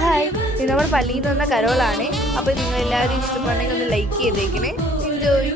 Hi, ഇത് നമ്മുടെ പള്ളിയിൽ നിന്ന് വന്ന കരോളാണ്. അപ്പോൾ നിങ്ങൾ എല്ലാവരും ഇഷ്ടപ്പെടുന്നെങ്കിൽ ഒന്ന് ലൈക്ക് ചെയ്തേക്കണേ. എൻജോയ്.